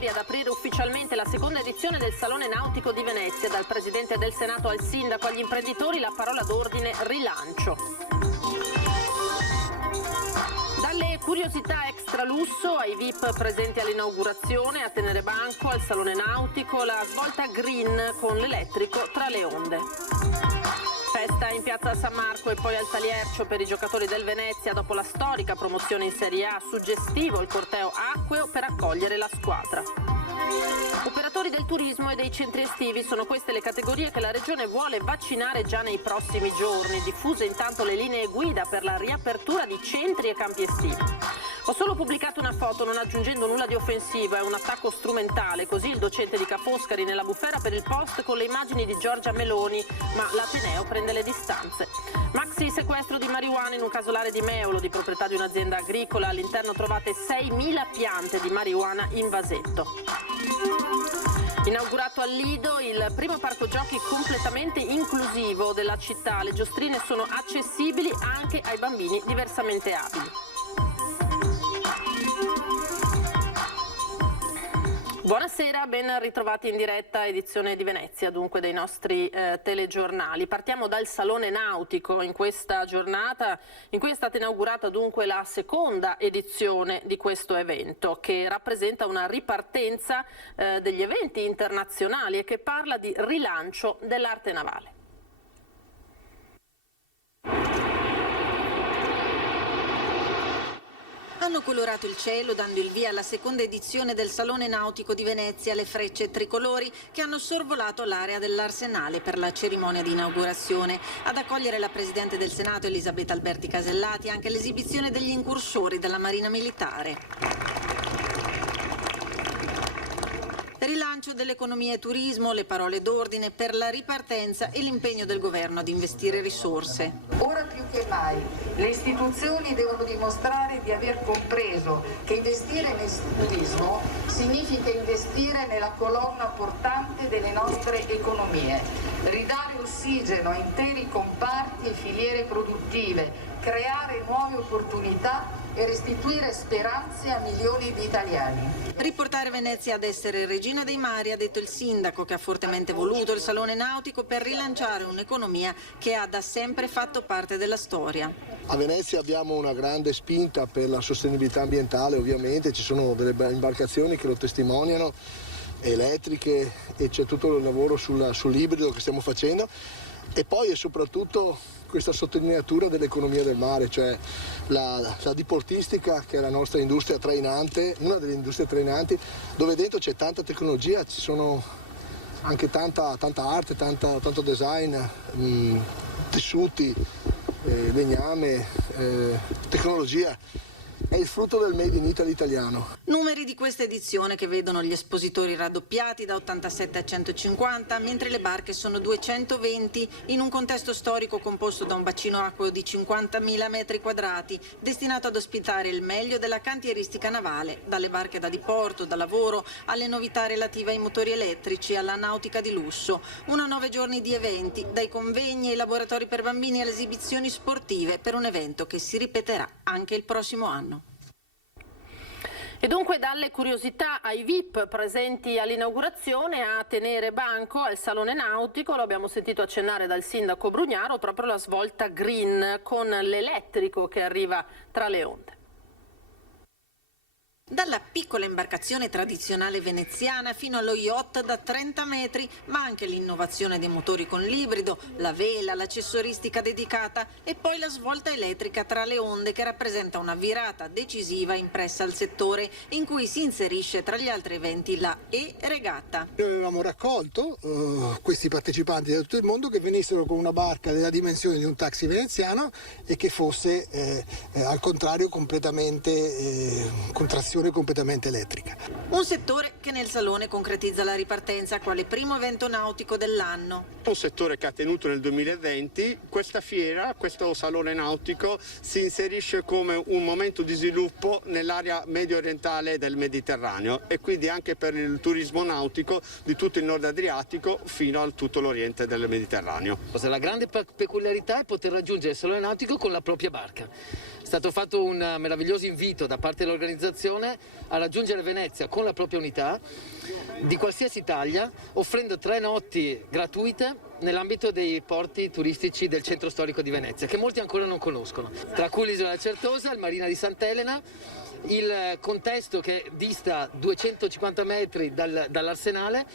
imprenditori ad aprire ufficialmente la seconda edizione del Salone Nautico di Venezia. Dal Presidente del Senato al Sindaco agli imprenditori la parola d'ordine rilancio. Dalle curiosità extra lusso ai VIP presenti all'inaugurazione, a tenere banco al Salone Nautico, la svolta green con l'elettrico tra le onde. Festa in piazza San Marco e poi al Taliercio per i giocatori del Venezia dopo la storica promozione in Serie A. Suggestivo il corteo acqueo per accogliere la squadra. Operatori del turismo e dei centri estivi, sono queste le categorie che la Regione vuole vaccinare già nei prossimi giorni. Diffuse intanto le linee guida per la riapertura di centri e campi estivi. Ho solo pubblicato una foto non aggiungendo nulla di offensivo, è un attacco strumentale, così il docente di Ca' Foscari nella bufera per il post con le immagini di Giorgia Meloni, ma l'Ateneo prende le distanze. Maxi sequestro di marijuana in un casolare di Meolo, di proprietà di un'azienda agricola, all'interno trovate 6.000 piante di marijuana in vasetto. Inaugurato al Lido il primo parco giochi completamente inclusivo della città, le giostrine sono accessibili anche ai bambini diversamente abili. Buonasera, ben ritrovati in diretta edizione di Venezia, dunque dei nostri telegiornali. Partiamo dal Salone Nautico in questa giornata in cui è stata inaugurata dunque la seconda edizione di questo evento, che rappresenta una ripartenza degli eventi internazionali e che parla di rilancio dell'arte navale. Hanno colorato il cielo dando il via alla seconda edizione del Salone Nautico di Venezia le frecce tricolori che hanno sorvolato l'area dell'Arsenale per la cerimonia di inaugurazione. Ad accogliere la Presidente del Senato Elisabetta Alberti Casellati anche l'esibizione degli incursori della Marina Militare. Rilancio dell'economia e turismo, le parole d'ordine per la ripartenza e l'impegno del governo ad investire risorse. Ora più che mai le istituzioni devono dimostrare di aver compreso che investire nel turismo significa investire nella colonna portante delle nostre economie, ridare ossigeno a interi comparti e filiere produttive, creare nuove opportunità e restituire speranze a milioni di italiani. Riportare Venezia ad essere regina dei mari, ha detto il sindaco, che ha fortemente voluto il Salone Nautico per rilanciare un'economia che ha da sempre fatto parte della storia. A Venezia abbiamo una grande spinta per la sostenibilità ambientale, ovviamente ci sono delle imbarcazioni che lo testimoniano, elettriche, e c'è tutto il lavoro sull'ibrido che stiamo facendo, e poi è soprattutto questa sottolineatura dell'economia del mare, cioè la diportistica, che è la nostra industria trainante, una delle industrie trainanti, dove dentro c'è tanta tecnologia, ci sono anche tanta arte, tanto design, tessuti, legname, tecnologia. È il frutto del Made in Italy italiano. Numeri di questa edizione che vedono gli espositori raddoppiati da 87 a 150, mentre le barche sono 220, in un contesto storico composto da un bacino acqueo di 50.000 metri quadrati, destinato ad ospitare il meglio della cantieristica navale, dalle barche da diporto, da lavoro, alle novità relative ai motori elettrici, alla nautica di lusso. 9 giorni di eventi, dai convegni ai laboratori per bambini alle esibizioni sportive, per un evento che si ripeterà anche il prossimo anno. E dunque dalle curiosità ai VIP presenti all'inaugurazione, a tenere banco al Salone Nautico, lo abbiamo sentito accennare dal sindaco Brugnaro, proprio la svolta green con l'elettrico che arriva tra le onde. Dalla piccola imbarcazione tradizionale veneziana fino allo yacht da 30 metri, ma anche l'innovazione dei motori con l'ibrido, la vela, l'accessoristica dedicata e poi la svolta elettrica tra le onde che rappresenta una virata decisiva impressa al settore, in cui si inserisce tra gli altri eventi la E-Regatta. Noi avevamo raccolto questi partecipanti da tutto il mondo che venissero con una barca della dimensione di un taxi veneziano e che fosse al contrario completamente con trazione completamente elettrica. Un settore che nel Salone concretizza la ripartenza quale primo evento nautico dell'anno. Un settore che ha tenuto nel 2020, questa fiera, questo Salone Nautico si inserisce come un momento di sviluppo nell'area medio orientale del Mediterraneo e quindi anche per il turismo nautico di tutto il nord Adriatico fino a tutto l'oriente del Mediterraneo. La grande peculiarità è poter raggiungere il Salone Nautico con la propria barca. È stato fatto un meraviglioso invito da parte dell'organizzazione a raggiungere Venezia con la propria unità di qualsiasi taglia, offrendo 3 notti gratuite nell'ambito dei porti turistici del centro storico di Venezia, che molti ancora non conoscono, tra cui l'isola Certosa, il Marina di Sant'Elena, il contesto che dista 250 metri dall'Arsenale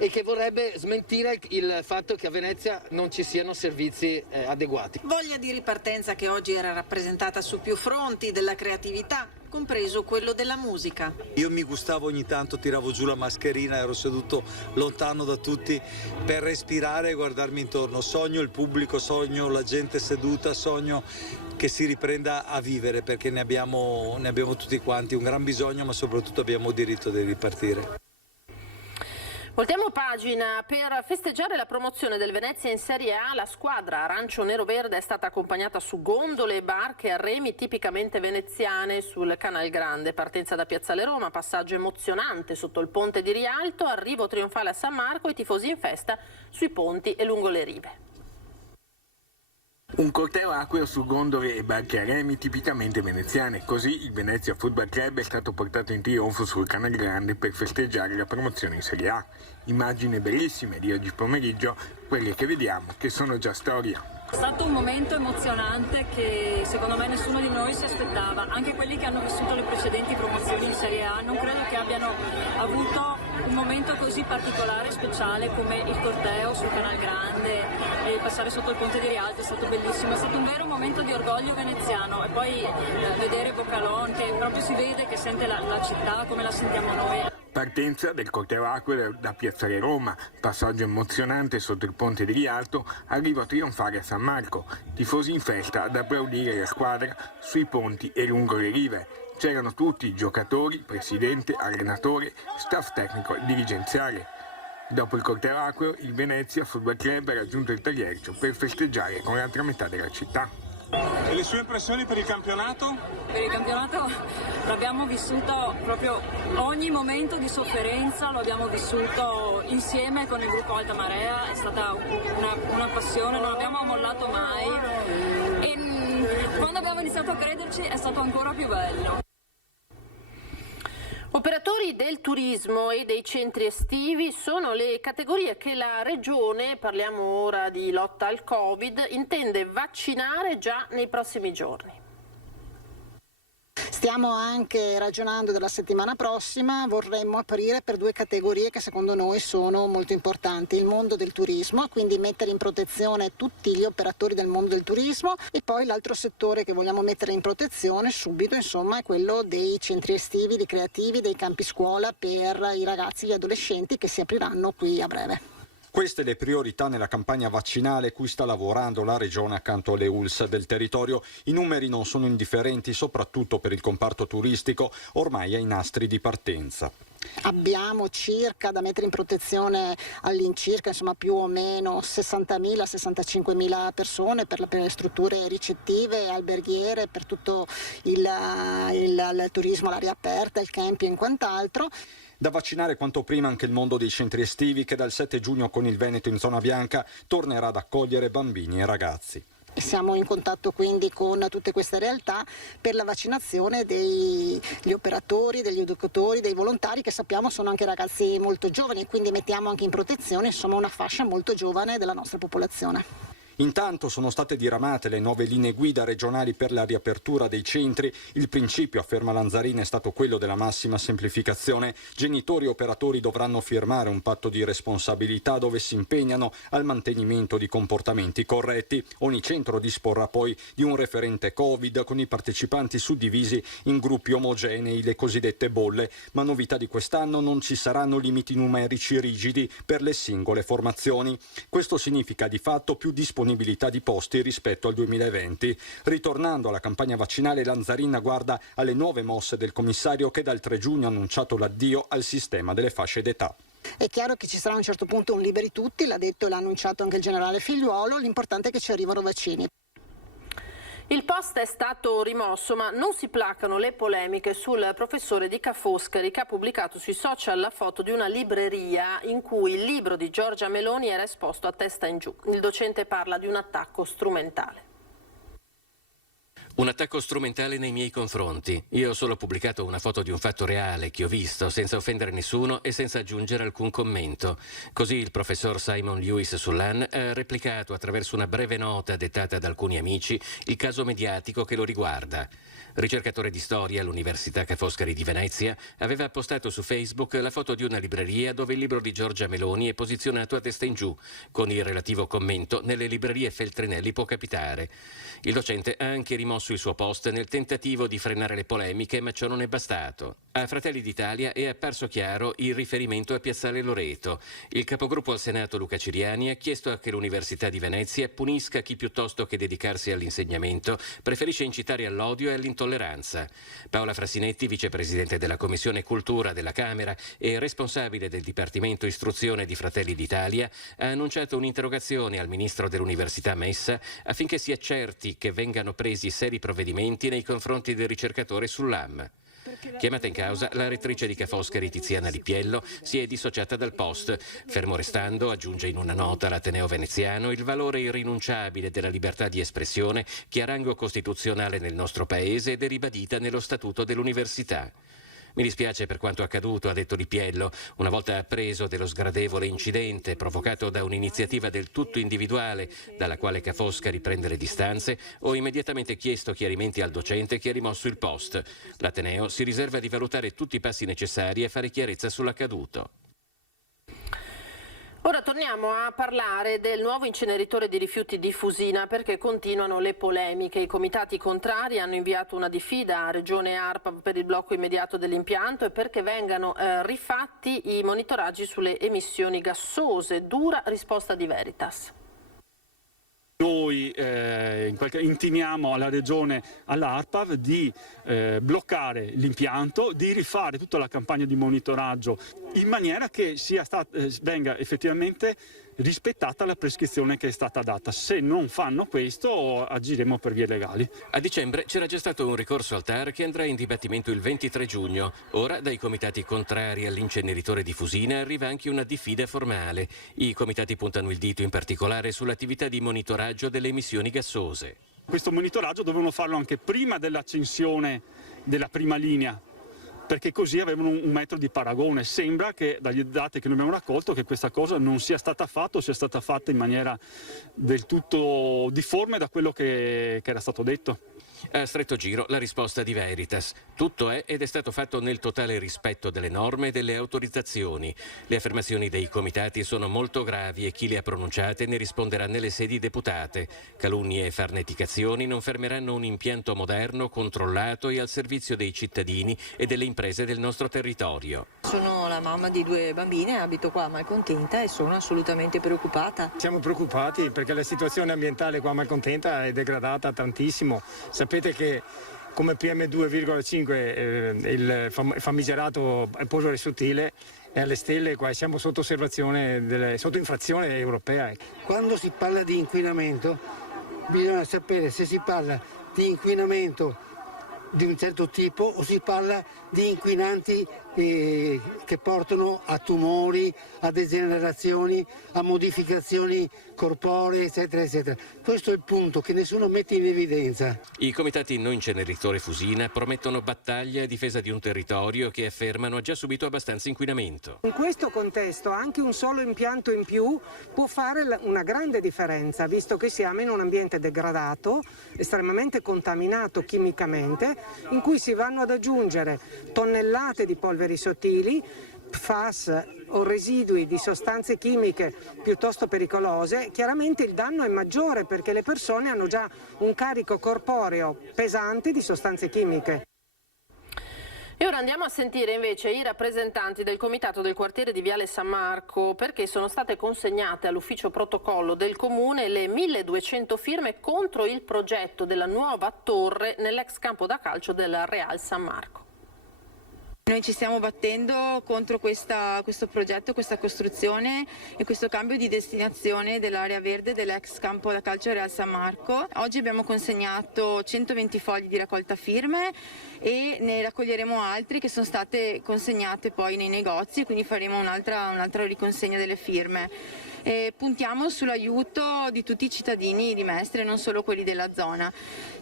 e che vorrebbe smentire il fatto che a Venezia non ci siano servizi adeguati. Voglia di ripartenza che oggi era rappresentata su più fronti della creatività, compreso quello della musica. Io mi gustavo ogni tanto, tiravo giù la mascherina, ero seduto lontano da tutti per respirare e guardarmi intorno. Sogno il pubblico, sogno la gente seduta, sogno che si riprenda a vivere, perché ne abbiamo tutti quanti un gran bisogno, ma soprattutto abbiamo diritto di ripartire. Voltiamo pagina. Per festeggiare la promozione del Venezia in Serie A, la squadra arancio-nero-verde è stata accompagnata su gondole, barche e remi tipicamente veneziane sul Canal Grande. Partenza da Piazzale Roma, passaggio emozionante sotto il ponte di Rialto, arrivo trionfale a San Marco e i tifosi in festa sui ponti e lungo le rive. Un corteo acqueo su gondole e barche a remi tipicamente veneziane, così il Venezia Football Club è stato portato in trionfo sul Canal Grande per festeggiare la promozione in Serie A. Immagini bellissime di oggi pomeriggio, quelle che vediamo che sono già storia. È stato un momento emozionante che secondo me nessuno di noi si aspettava, anche quelli che hanno vissuto le precedenti promozioni in Serie A non credo che abbiano avuto un momento così particolare e speciale come il corteo sul Canal Grande e passare sotto il ponte di Rialto. È stato bellissimo, è stato un vero momento di orgoglio veneziano e poi vedere Bocalon che proprio si vede che sente la città come la sentiamo noi. Partenza del corteo acqueo da Piazzale Roma, passaggio emozionante sotto il ponte di Rialto, arrivo trionfale a San Marco, tifosi in festa ad applaudire la squadra sui ponti e lungo le rive. C'erano tutti, giocatori, presidente, allenatore, staff tecnico e dirigenziale. Dopo il corteo acqueo, il Venezia Football Club ha raggiunto il Tagliercio per festeggiare con l'altra metà della città. E le sue impressioni per il campionato? Per il campionato l'abbiamo vissuto proprio ogni momento di sofferenza, lo abbiamo vissuto insieme con il gruppo Alta Marea, è stata una passione, non abbiamo mollato mai e quando abbiamo iniziato a crederci è stato ancora più bello. Operatori del turismo e dei centri estivi sono le categorie che la Regione, parliamo ora di lotta al Covid, intende vaccinare già nei prossimi giorni. Stiamo anche ragionando della settimana prossima, vorremmo aprire per 2 categorie che secondo noi sono molto importanti: il mondo del turismo, quindi mettere in protezione tutti gli operatori del mondo del turismo, e poi l'altro settore che vogliamo mettere in protezione subito, insomma, è quello dei centri estivi, dei creativi, dei campi scuola per i ragazzi e gli adolescenti che si apriranno qui a breve. Queste le priorità nella campagna vaccinale cui sta lavorando la Regione accanto alle ULS del territorio. I numeri non sono indifferenti, soprattutto per il comparto turistico, ormai ai nastri di partenza. Abbiamo circa da mettere in protezione all'incirca, insomma, più o meno 60.000-65.000 persone per le strutture ricettive, alberghiere, per tutto il turismo all'aria aperta, il camping e quant'altro. Da vaccinare quanto prima anche il mondo dei centri estivi che dal 7 giugno con il Veneto in zona bianca tornerà ad accogliere bambini e ragazzi. Siamo in contatto quindi con tutte queste realtà per la vaccinazione degli operatori, degli educatori, dei volontari, che sappiamo sono anche ragazzi molto giovani, e quindi mettiamo anche in protezione, insomma, una fascia molto giovane della nostra popolazione. Intanto sono state diramate le nuove linee guida regionali per la riapertura dei centri. Il principio, afferma Lanzarin, è stato quello della massima semplificazione. Genitori e operatori dovranno firmare un patto di responsabilità dove si impegnano al mantenimento di comportamenti corretti. Ogni centro disporrà poi di un referente Covid con i partecipanti suddivisi in gruppi omogenei, le cosiddette bolle. Ma novità di quest'anno: non ci saranno limiti numerici rigidi per le singole formazioni. Questo significa di fatto più disponibilità di posti rispetto al 2020. Ritornando alla campagna vaccinale, Lanzarin guarda alle nuove mosse del commissario che dal 3 giugno ha annunciato l'addio al sistema delle fasce d'età. È chiaro che ci sarà a un certo punto un liberi tutti, l'ha detto e l'ha annunciato anche il generale Figliuolo, l'importante è che ci arrivano vaccini. Il post è stato rimosso, ma non si placano le polemiche sul professore di Ca' Foscari, che ha pubblicato sui social la foto di una libreria in cui il libro di Giorgia Meloni era esposto a testa in giù. Il docente parla di un attacco strumentale. Un attacco strumentale nei miei confronti. Io ho solo pubblicato una foto di un fatto reale che ho visto, senza offendere nessuno e senza aggiungere alcun commento. Così il professor Simon Lewis Sullan ha replicato attraverso una breve nota dettata da alcuni amici il caso mediatico che lo riguarda. Ricercatore di storia all'Università Ca' Foscari di Venezia, aveva postato su Facebook la foto di una libreria dove il libro di Giorgia Meloni è posizionato a testa in giù, con il relativo commento «Nelle librerie Feltrinelli può capitare». Il docente ha anche rimosso il suo post nel tentativo di frenare le polemiche, ma ciò non è bastato. A Fratelli d'Italia è apparso chiaro il riferimento a Piazzale Loreto. Il capogruppo al Senato Luca Ciriani ha chiesto che l'Università di Venezia punisca chi piuttosto che dedicarsi all'insegnamento preferisce incitare all'odio e all'intolleranza. Paola Frassinetti, vicepresidente della Commissione Cultura della Camera e responsabile del Dipartimento Istruzione di Fratelli d'Italia, ha annunciato un'interrogazione al ministro dell'Università Messa affinché si accerti che vengano presi seri provvedimenti nei confronti del ricercatore Sullan. Chiamata in causa, la rettrice di Ca' Foscari Tiziana Lippiello si è dissociata dal post, fermo restando, aggiunge in una nota l'Ateneo veneziano, il valore irrinunciabile della libertà di espressione che ha rango costituzionale nel nostro paese ed è ribadita nello Statuto dell'Università. Mi dispiace per quanto accaduto, ha detto Lippiello, una volta appreso dello sgradevole incidente provocato da un'iniziativa del tutto individuale dalla quale Ca' Foscari prende le distanze, ho immediatamente chiesto chiarimenti al docente che ha rimosso il post. L'Ateneo si riserva di valutare tutti i passi necessari e fare chiarezza sull'accaduto. Ora torniamo a parlare del nuovo inceneritore di rifiuti di Fusina perché continuano le polemiche. I comitati contrari hanno inviato una diffida a Regione e ARPAV per il blocco immediato dell'impianto e perché vengano rifatti i monitoraggi sulle emissioni gassose. Dura risposta di Veritas. Noi intimiamo alla Regione, all'ARPAV di bloccare l'impianto, di rifare tutta la campagna di monitoraggio in maniera che venga effettivamente rispettata la prescrizione che è stata data. Se non fanno questo agiremo per vie legali. A dicembre c'era già stato un ricorso al TAR che andrà in dibattimento il 23 giugno. Ora dai comitati contrari all'inceneritore di Fusina arriva anche una diffida formale. I comitati puntano il dito in particolare sull'attività di monitoraggio delle emissioni gassose. Questo monitoraggio dovevano farlo anche prima dell'accensione della prima linea, perché così avevano un metro di paragone. Sembra che dagli dati che noi abbiamo raccolto che questa cosa non sia stata fatta o sia stata fatta in maniera del tutto difforme da quello che era stato detto. A stretto giro la risposta di Veritas. Tutto è ed è stato fatto nel totale rispetto delle norme e delle autorizzazioni. Le affermazioni dei comitati sono molto gravi e chi le ha pronunciate ne risponderà nelle sedi deputate. Calunnie e farneticazioni non fermeranno un impianto moderno, controllato e al servizio dei cittadini e delle imprese del nostro territorio. Sono la mamma di 2 bambine, abito qua a Malcontenta e sono assolutamente preoccupata. Siamo preoccupati perché la situazione ambientale qua a Malcontenta è degradata tantissimo. Sapete che come PM2,5 il famigerato polvere sottile è alle stelle, qua siamo sotto osservazione, sotto infrazione europea. Quando si parla di inquinamento bisogna sapere se si parla di inquinamento di un certo tipo o si parla di inquinanti che portano a tumori, a degenerazioni, a modificazioni corporee, eccetera, eccetera. Questo è il punto che nessuno mette in evidenza. I comitati no inceneritore Fusina promettono battaglia a difesa di un territorio che affermano ha già subito abbastanza inquinamento. In questo contesto anche un solo impianto in più può fare una grande differenza, visto che siamo in un ambiente degradato, estremamente contaminato chimicamente, in cui si vanno ad aggiungere tonnellate di polveri sottili, PFAS o residui di sostanze chimiche piuttosto pericolose. Chiaramente il danno è maggiore perché le persone hanno già un carico corporeo pesante di sostanze chimiche. E ora andiamo a sentire invece i rappresentanti del comitato del quartiere di Viale San Marco perché sono state consegnate all'ufficio protocollo del comune le 1200 firme contro il progetto della nuova torre nell'ex campo da calcio del Real San Marco. Noi ci stiamo battendo contro questo progetto, questa costruzione e questo cambio di destinazione dell'area verde dell'ex campo da calcio Real San Marco. Oggi abbiamo consegnato 120 fogli di raccolta firme e ne raccoglieremo altri che sono state consegnate poi nei negozi, quindi faremo un'altra riconsegna delle firme. puntiamo sull'aiuto di tutti i cittadini di Mestre, non solo quelli della zona.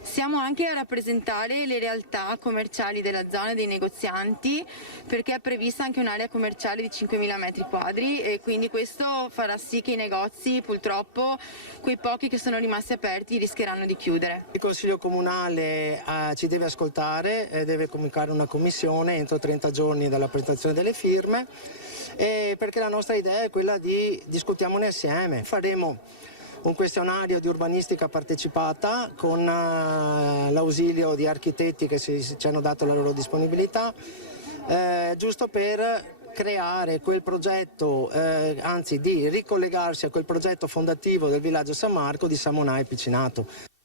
Siamo anche a rappresentare le realtà commerciali della zona, dei negozianti, perché è prevista anche un'area commerciale di 5.000 metri quadri e quindi questo farà sì che i negozi, purtroppo, quei pochi che sono rimasti aperti, rischieranno di chiudere. Il Consiglio Comunale ci deve ascoltare, deve comunicare una commissione entro 30 giorni dalla presentazione delle firme, perché la nostra idea è quella di discutiamone assieme. Faremo un questionario di urbanistica partecipata con l'ausilio di architetti che ci hanno dato la loro disponibilità, giusto per creare quel progetto, anzi di ricollegarsi a quel progetto fondativo del villaggio San Marco di Samonà e Picinato.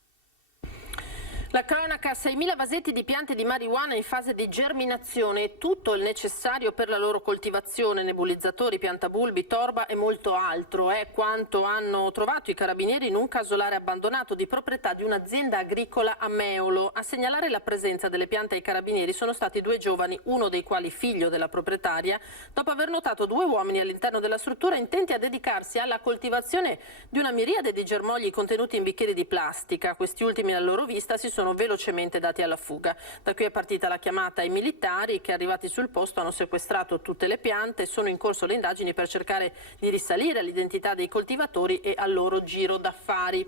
La cronaca: 6.000 vasetti di piante di marijuana in fase di germinazione e tutto il necessario per la loro coltivazione, nebulizzatori, piantabulbi, torba e molto altro. È quanto hanno trovato i carabinieri in un casolare abbandonato di proprietà di un'azienda agricola a Meolo. A segnalare la presenza delle piante ai carabinieri sono stati 2 giovani, uno dei quali figlio della proprietaria, dopo aver notato 2 uomini all'interno della struttura intenti a dedicarsi alla coltivazione di una miriade di germogli contenuti in bicchieri di plastica. Questi ultimi, a loro vista, si sono velocemente dati alla fuga. Da qui è partita la chiamata ai militari che, arrivati sul posto, hanno sequestrato tutte le piante. Sono in corso le indagini per cercare di risalire all'identità dei coltivatori e al loro giro d'affari.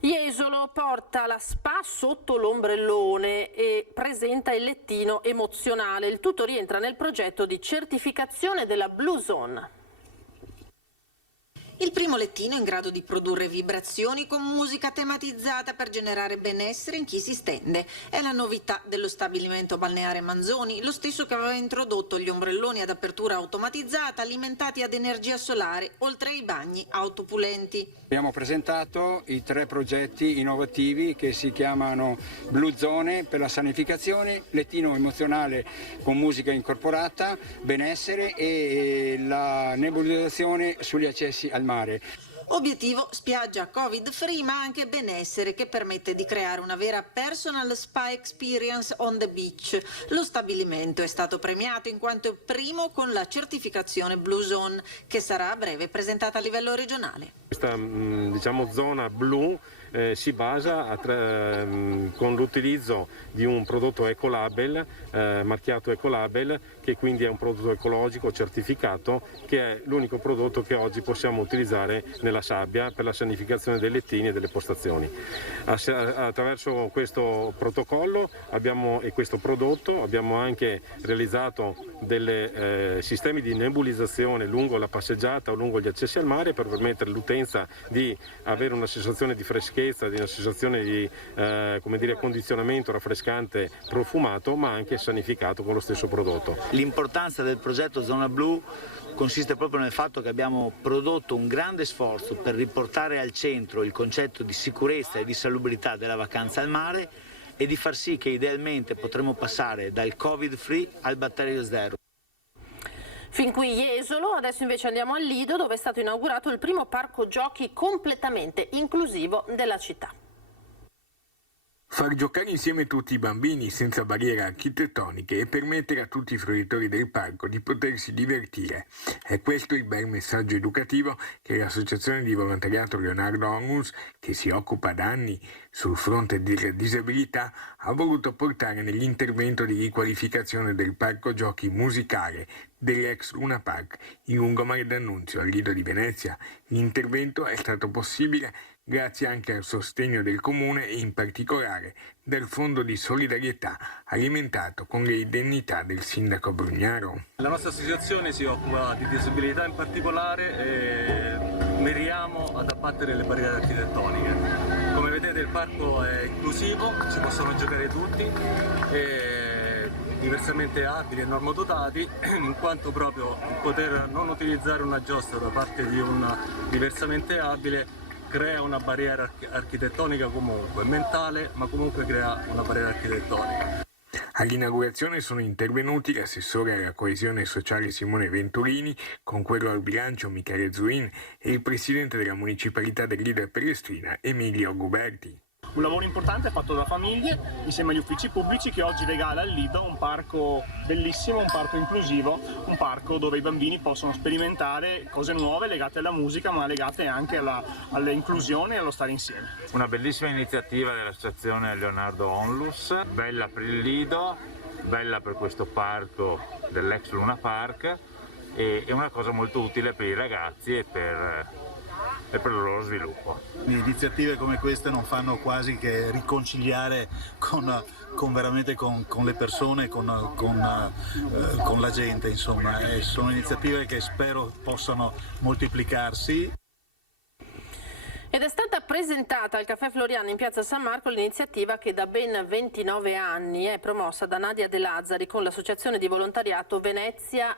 Jesolo porta la spa sotto l'ombrellone e presenta il lettino emozionale. Il tutto rientra nel progetto di certificazione della Blue Zone. Il primo lettino in grado di produrre vibrazioni con musica tematizzata per generare benessere in chi si stende. È la novità dello stabilimento balneare Manzoni, lo stesso che aveva introdotto gli ombrelloni ad apertura automatizzata alimentati ad energia solare, oltre ai bagni autopulenti. Abbiamo presentato i 3 progetti innovativi che si chiamano Blue Zone per la sanificazione, lettino emozionale con musica incorporata, benessere e la nebulizzazione sugli accessi al mare. Obiettivo: spiaggia Covid free ma anche benessere, che permette di creare una vera personal spa experience on the beach. Lo stabilimento è stato premiato in quanto è primo con la certificazione Blue Zone, che sarà a breve presentata a livello regionale. Questa zona blu si basa con l'utilizzo di un prodotto Ecolabel, marchiato Ecolabel, che quindi è un prodotto ecologico certificato, che è l'unico prodotto che oggi possiamo utilizzare nella sabbia per la sanificazione dei lettini e delle postazioni. Attraverso questo protocollo e questo prodotto abbiamo anche realizzato dei sistemi di nebulizzazione lungo la passeggiata o lungo gli accessi al mare per permettere all'utenza di avere una sensazione di freschezza, di una sensazione di condizionamento raffrescante profumato, ma anche sanificato con lo stesso prodotto. L'importanza del progetto Zona Blu consiste proprio nel fatto che abbiamo prodotto un grande sforzo per riportare al centro il concetto di sicurezza e di salubrità della vacanza al mare e di far sì che idealmente potremo passare dal Covid free al batterio zero. Fin qui Jesolo, adesso invece andiamo al Lido, dove è stato inaugurato il primo parco giochi completamente inclusivo della città. Far giocare insieme tutti i bambini senza barriere architettoniche e permettere a tutti i fruitori del parco di potersi divertire. È questo il bel messaggio educativo che l'associazione di volontariato Leonardo Onlus, che si occupa da anni sul fronte della disabilità, ha voluto portare nell'intervento di riqualificazione del parco giochi musicale dell'ex Luna Park in lungomare d'Annunzio al Lido di Venezia. L'intervento è stato possibile grazie anche al sostegno del Comune e in particolare del Fondo di Solidarietà alimentato con le indennità del sindaco Brugnaro. La nostra associazione si occupa di disabilità in particolare e miriamo ad abbattere le barriere architettoniche. Come vedete il parco è inclusivo, ci possono giocare tutti, e diversamente abili e normodotati, in quanto proprio poter non utilizzare una giostra da parte di un diversamente abile crea una barriera architettonica comunque, mentale, ma comunque crea una barriera architettonica. All'inaugurazione sono intervenuti l'assessore alla coesione sociale Simone Venturini, con quello al bilancio Michele Zuin e il presidente della municipalità del Lido Pellestrina Emilio Guberti. un lavoro importante fatto da famiglie insieme agli uffici pubblici, che oggi regala al Lido un parco bellissimo, un parco inclusivo, un parco dove i bambini possono sperimentare cose nuove legate alla musica, ma legate anche all'inclusione e allo stare insieme. Una bellissima iniziativa dell'associazione Leonardo Onlus, bella per il Lido, bella per questo parco dell'ex Luna Park, e una cosa molto utile per i ragazzi e per il loro sviluppo. Iniziative come queste non fanno quasi che riconciliare con le persone, con la gente, insomma, sono iniziative che spero possano moltiplicarsi. Ed è stata presentata al Caffè Floriano in Piazza San Marco l'iniziativa che da ben 29 anni è promossa da Nadia De Lazzari con l'associazione di volontariato Venezia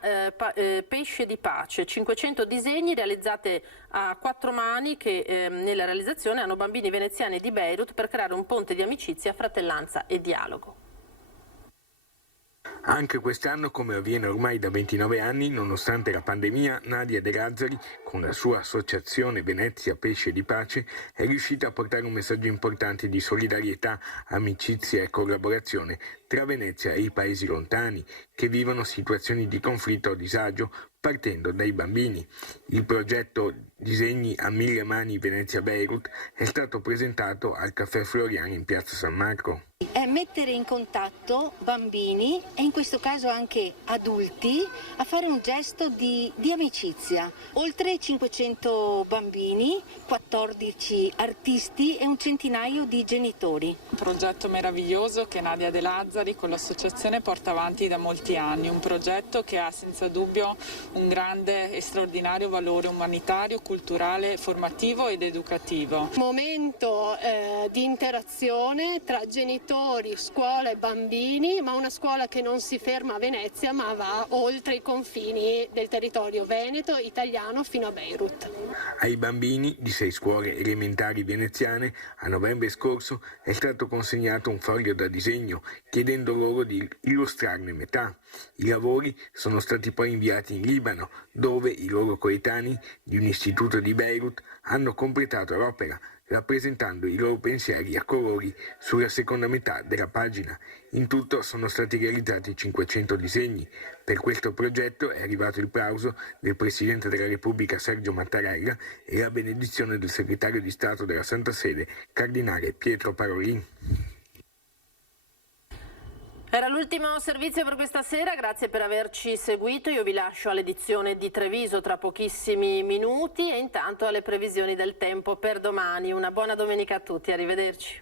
Pesce di Pace. 500 disegni realizzati a 4 mani che nella realizzazione hanno bambini veneziani di Beirut per creare un ponte di amicizia, fratellanza e dialogo. Anche quest'anno, come avviene ormai da 29 anni, nonostante la pandemia, Nadia De Lazzari, con la sua associazione Venezia Pesce di Pace, è riuscita a portare un messaggio importante di solidarietà, amicizia e collaborazione tra Venezia e i paesi lontani che vivono situazioni di conflitto o disagio, partendo dai bambini. Il progetto Disegni a 1000 mani Venezia Beirut è stato presentato al Caffè Floriano in Piazza San Marco. È mettere in contatto bambini e in questo caso anche adulti a fare un gesto di amicizia. Oltre 500 bambini, 14 artisti e un centinaio di genitori. Un progetto meraviglioso che Nadia De Lazzari con l'associazione porta avanti da molti anni, un progetto che ha senza dubbio un grande e straordinario valore umanitario, culturale, formativo ed educativo. Momento di interazione tra genitori, scuola e bambini, ma una scuola che non si ferma a Venezia ma va oltre i confini del territorio veneto, italiano fino a Beirut. Ai bambini di 6 scuole elementari veneziane a novembre scorso è stato consegnato un foglio da disegno chiedendo loro di illustrarne metà. I lavori sono stati poi inviati in Libano, dove i loro coetanei di un istituto di Beirut hanno completato l'opera, rappresentando i loro pensieri a colori sulla seconda metà della pagina. In tutto sono stati realizzati 500 disegni. Per questo progetto è arrivato il plauso del Presidente della Repubblica Sergio Mattarella e la benedizione del Segretario di Stato della Santa Sede, Cardinale Pietro Parolin. Era l'ultimo servizio per questa sera, grazie per averci seguito. Io vi lascio all'edizione di Treviso tra pochissimi minuti e intanto alle previsioni del tempo per domani. Una buona domenica a tutti, arrivederci.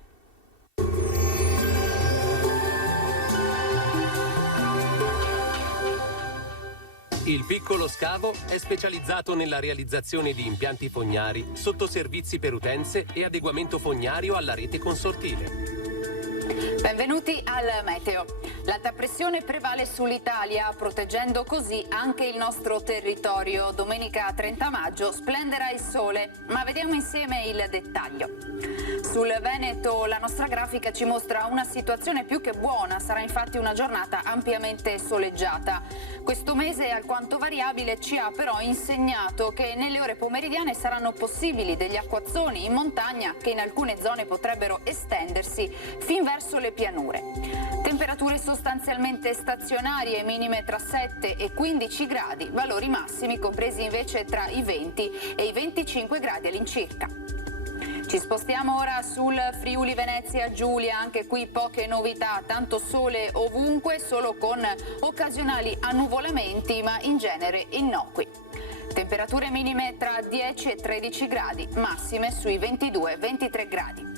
Il Piccolo Scavo è specializzato nella realizzazione di impianti fognari, sottoservizi per utenze e adeguamento fognario alla rete consortile. Benvenuti al meteo. L'alta pressione prevale sull'Italia, proteggendo così anche il nostro territorio. Domenica 30 maggio splenderà il sole, ma vediamo insieme il dettaglio. Sul Veneto la nostra grafica ci mostra una situazione più che buona, sarà infatti una giornata ampiamente soleggiata. Questo mese alquanto variabile ci ha però insegnato che nelle ore pomeridiane saranno possibili degli acquazzoni in montagna che in alcune zone potrebbero estendersi fin verso le pianure. Temperature sostanzialmente stazionarie, minime tra 7 e 15 gradi, valori massimi compresi invece tra i 20 e i 25 gradi all'incirca. Ci spostiamo ora sul Friuli Venezia Giulia, anche qui poche novità, tanto sole ovunque, solo con occasionali annuvolamenti, ma in genere innocui. Temperature minime tra 10 e 13 gradi, massime sui 22-23 gradi.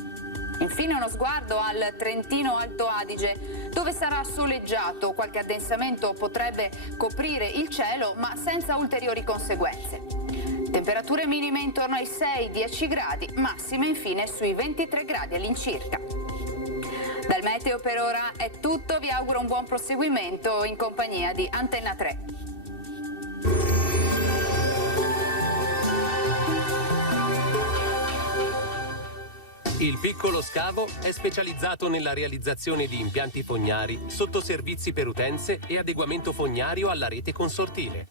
Infine uno sguardo al Trentino Alto Adige, dove sarà soleggiato, qualche addensamento potrebbe coprire il cielo, ma senza ulteriori conseguenze. Temperature minime intorno ai 6-10 gradi, massime infine sui 23 gradi all'incirca. Dal meteo per ora è tutto, vi auguro un buon proseguimento in compagnia di Antenna 3. Il Piccolo Scavo è specializzato nella realizzazione di impianti fognari, sottoservizi per utenze e adeguamento fognario alla rete consortile.